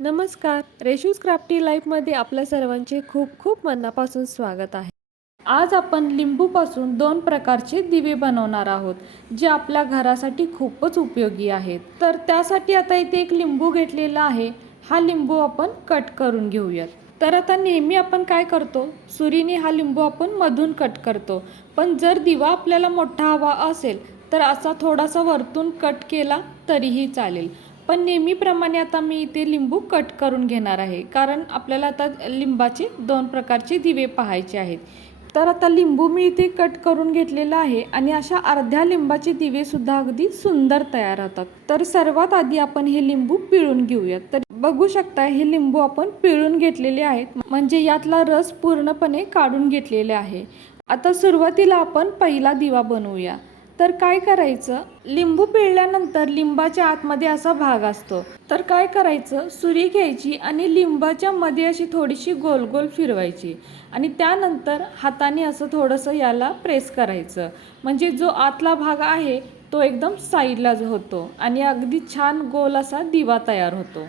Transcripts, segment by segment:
नमस्कार. रेशूज क्राफ्टी लाईफमध्ये आपल्या सर्वांचे खूप खूप मनापासून स्वागत आहे. आज आपण लिंबूपासून दोन प्रकारचे दिवे बनवणार आहोत जे आपल्या घरासाठी खूपच उपयोगी आहेत. तर त्यासाठी आता इथे एक लिंबू घेतलेला आहे. हा लिंबू आपण कट करून घेऊयात. तर आता नेहमी आपण काय करतो? सुरीने हा लिंबू आपण मधून कट करतो. पण जर दिवा आपल्याला मोठा हवा असेल तर असा थोडासा वरतून कट केला तरीही चालेल. पण नेहमीप्रमाणे आता मी इथे लिंबू कट करून घेणार आहे. कारण आपल्याला आता लिंबाचे दोन प्रकारचे दिवे पाहायचे आहेत. तर आता लिंबू मी इथे कट करून घेतलेला आहे आणि अशा अर्ध्या लिंबाचे दिवेसुद्धा अगदी सुंदर तयार होतात. तर सर्वात आधी आपण हे लिंबू पिळून घेऊयात. तर बघू शकता हे लिंबू आपण पिळून घेतलेले आहेत. म्हणजे यातला रस पूर्णपणे काढून घेतलेले आहे. आता सुरुवातीला आपण पहिला दिवा बनवूया. तर काय करायचं? लिंबू पिळल्यानंतर लिंबाच्या आतमध्ये असा भाग असतो. तर काय करायचं? सुरी घ्यायची आणि लिंबाच्या मध्ये अशी थोडीशी गोल गोल फिरवायची. आणि त्यानंतर हाताने असं थोडंसं याला प्रेस करायचं. म्हणजे जो आतला भाग आहे तो एकदम साईडला होतो. आणि अगदी छान गोल असा दिवा तयार होतो.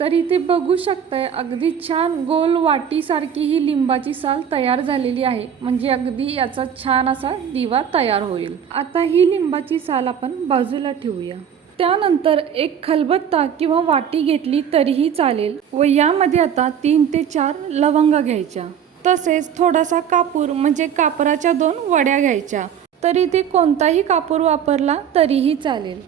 तर इथे बघू शकताय. अगदी छान गोल वाटीसारखी ही लिंबाची साल तयार झालेली आहे. म्हणजे अगदी याचा छान असा दिवा तयार होईल. आता ही लिंबाची साल आपण बाजूला ठेवूया. त्यानंतर एक खलबत्ता किंवा वाटी घेतली तरीही चालेल व यामध्ये आता तीन ते चार लवंग घ्यायच्या. तसेच थोडासा कापूर म्हणजे कापराच्या दोन वड्या घ्यायच्या. तरी ते कोणताही कापूर वापरला तरीही चालेल.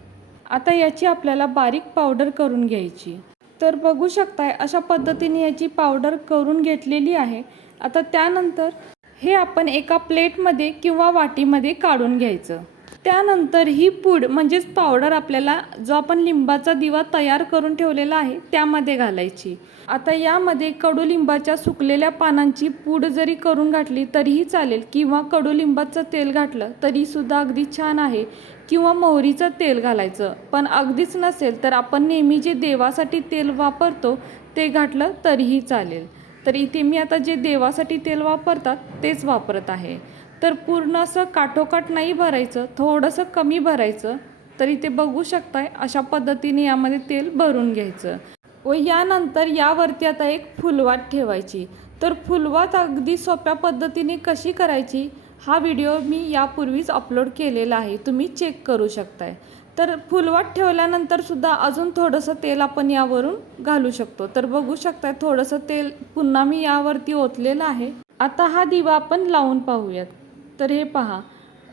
आता याची आपल्याला बारीक पावडर करून घ्यायची. तर बघू शकताय अशा पद्धतीने याची पावडर करून घेतलेली आहे. आता त्यानंतर हे आपण एका प्लेटमध्ये किंवा वाटीमध्ये काढून घ्यायचं. त्यानंतर ही पूड म्हणजेच पावडर आपल्याला जो आपण लिंबाचा दिवा तयार करून ठेवलेला आहे त्यामध्ये घालायची. आता यामध्ये कडुलिंबाच्या सुकलेल्या पानांची पूड जरी करून घातली तरीही चालेल किंवा कडुलिंबाचं तेल घातलं तरीसुद्धा अगदी छान आहे किंवा मोहरीचं तेल घालायचं. पण अगदीच नसेल तर आपण नेहमी जे देवासाठी तेल वापरतो ते घातलं तरीही चालेल. तर इथे मी आता जे देवासाठी तेल वापरतात तेच वापरत आहे. तर पूर्ण असं काठोकाठ नाही भरायचं थोडंसं कमी भरायचं. तर इथे बघू शकताय अशा पद्धतीने यामध्ये तेल भरून घ्यायचं. व यानंतर यावरती आता एक फुलवात ठेवायची. तर फुलवात अगदी सोप्या पद्धतीने कशी करायची हा व्हिडिओ मी यापूर्वीच अपलोड केलेला आहे. तुम्ही चेक करू शकताय. तर फुलवाट ठेवल्यानंतर सुद्धा अजून थोडंसं तेल आपण यावरून घालू शकतो. तर बघू शकता थोडंसं तेल पुन्हा मी यावरती ओतलेलं आहे. आता हा दिवा आपण लावून पाहूयात. तर हे पहा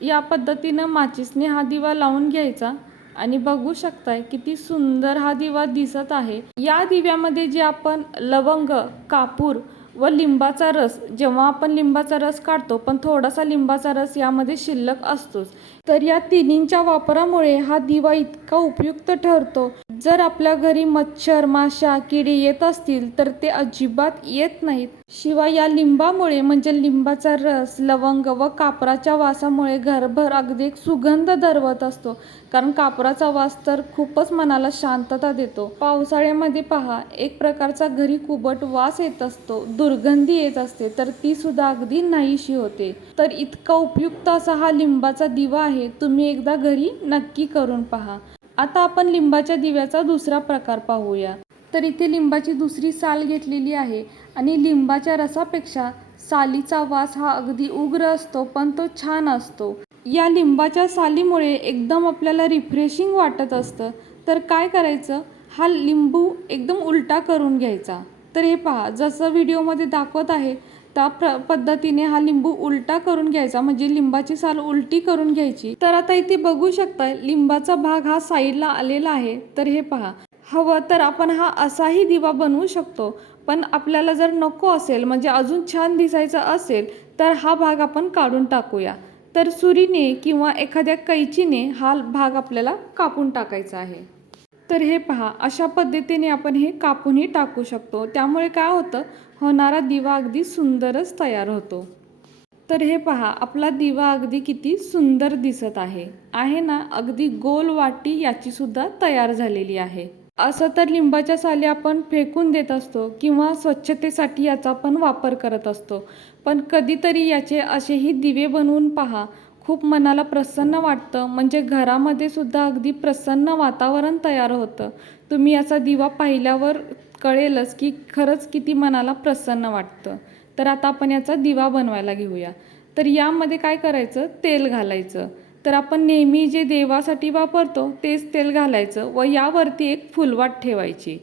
या पद्धतीनं माचीसने हा दिवा लावून घ्यायचा आणि बघू शकताय किती सुंदर हा दिवा दिसत आहे. या दिव्यामध्ये जे आपण लवंग कापूर व लिंबाचा रस. जेव्हा आपण लिंबाचा रस काढतो पण थोडासा लिंबाचा रस यामध्ये शिल्लक असतोच. तर या तिन्हींच्या वापरामुळे हा दिवा इतका उपयुक्त ठरतो. जर आपल्या घरी मच्छर माशा किडे येत असतील तर ते अजिबात येत नाहीत. शिवाय या लिंबामुळे म्हणजे लिंबाचा रस लवंग व कापराच्या वासामुळे घरभर अगदी एक सुगंध दरवत असतो. कारण कापराचा वास तर खूपच मनाला शांतता देतो. पावसाळ्यामध्ये पहा एक प्रकारचा घरी कुबट वास येत असतो. दुर्गंधी येत असते तर ती सुद्धा अगदी नाहीशी होते. तर इतका उपयुक्त असा हा लिंबाचा दिवा आहे तुम्ही एकदा घरी नक्की करून पहा. आता आपण लिंबाच्या दिव्याचा दुसरा प्रकार पाहूया. तर इथे लिंबाची दुसरी साल घेतलेली आहे आणि लिंबाच्या रसापेक्षा सालीचा वास हा अगदी उग्र असतो पण तो छान असतो. या लिंबाच्या सालीमुळे एकदम आपल्याला रिफ्रेशिंग वाटत असतं. तर काय करायचं? हा लिंबू एकदम उलटा करून घ्यायचा. तर हे पहा जसं व्हिडिओमध्ये दाखवत आहे त्या प्र पद्धतीने हा लिंबू उलटा करून घ्यायचा म्हणजे लिंबाची साल उलटी करून घ्यायची. तर आता इथे बघू शकता लिंबाचा भाग हा साईडला आलेला आहे. तर हे पहा. हवं तर आपण हा असाही दिवा बनवू शकतो पण आपल्याला जर नको असेल म्हणजे अजून छान दिसायचं असेल तर हा भाग आपण काढून टाकूया. तर सुरीने किंवा एखाद्या कैचीने हा भाग आपल्याला कापून टाकायचा आहे. तर हे पहा अशा पद्धतीने आपण हे कापूनही टाकू शकतो. त्यामुळे काय होतं होणारा दिवा अगदी सुंदरच तयार होतो. तर हे पहा आपला दिवा अगदी किती सुंदर दिसत आहे. आहे ना अगदी गोल वाटी याचीसुद्धा तयार झालेली आहे. असं तर लिंबाच्या साली आपण फेकून देत असतो किंवा स्वच्छतेसाठी याचा पण वापर करत असतो. पण कधीतरी याचे असेही दिवे बनवून पहा खूप मनाला प्रसन्न वाटतं. म्हणजे घरामध्ये सुद्धा अगदी प्रसन्न वातावरण तयार होतं. तुम्ही याचा दिवा पाहिल्यावर कळेलच की खरंच किती मनाला प्रसन्न वाटतं. तर आता आपण याचा दिवा बनवायला घेऊया. तर यामध्ये काय करायचं? तेल घालायचं. तर आपण नेहमी जे देवासाठी वापरतो तेच तेल घालायचं व यावरती एक फुलवाट ठेवायची.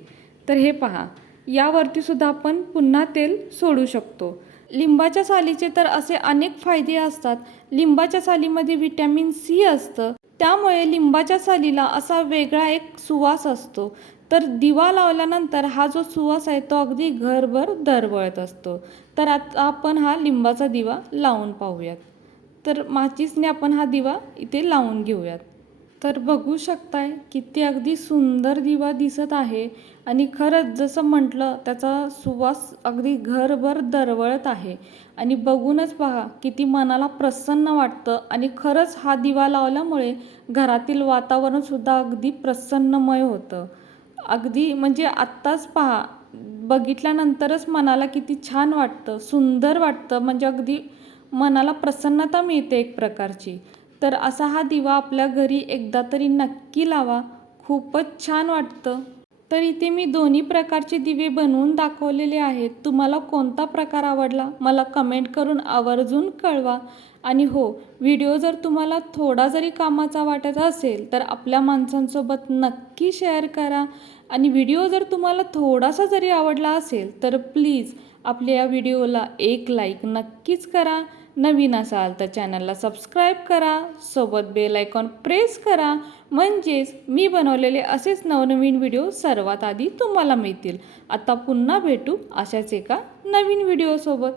तर हे पहा. यावरती सुद्धा आपण पुन्हा तेल सोडू शकतो. लिंबाच्या सालीचे तर असे अनेक फायदे असतात. लिंबाच्या सालीमध्ये व्हिटॅमिन सी असतं. त्यामुळे लिंबाच्या सालीला असा वेगळा एक सुवास असतो. तर दिवा लावल्यानंतर हा जो सुवास आहे तो अगदी घरभर दरवळत असतो. तर आता आपण हा लिंबाचा दिवा लावून पाहूयात. तर माचीसने आपण हा दिवा इथे लावून घेऊयात. तर बघू शकताय किती अगदी सुंदर दिवा दिसत आहे. आणि खरंच जसं म्हटलं त्याचा सुवास अगदी घरभर दरवळत आहे. आणि बघूनच पहा किती मनाला प्रसन्न वाटतं. आणि खरंच हा दिवा लावल्यामुळे घरातील वातावरणसुद्धा अगदी प्रसन्नमय होतं. अगदी म्हणजे आत्ताच पहा बघितल्यानंतरच मनाला किती छान वाटतं सुंदर वाटतं. म्हणजे अगदी मनाला प्रसन्नता मिळते एक प्रकारची. तर असा हा दिवा आपल्या घरी एकदा तरी नक्की लावा. खूपच छान वाटतं. तर इथे मी दोन्ही प्रकारचे दिवे बनवून दाखवलेले आहेत. तुम्हाला कोणता प्रकार आवडला मला कमेंट करून आवर्जून कळवा. आणि हो व्हिडिओ जर तुम्हाला थोडा जरी कामाचा वाटत असेल तर आपल्या माणसांसोबत नक्की शेअर करा. आणि व्हिडिओ जर तुम्हाला थोडासा जरी आवडला असेल तर प्लीज आपल्या या व्हिडिओला एक लाईक नक्कीच करा. नवीन असाल तर चॅनलला सबस्क्राईब करा. सोबत बेल आयकॉन प्रेस करा. म्हणजेच मी बनवलेले असेच नवनवीन व्हिडिओ सर्वात आधी तुम्हाला मिळतील. आता पुन्हा भेटू अशाच एका नवीन व्हिडिओसोबत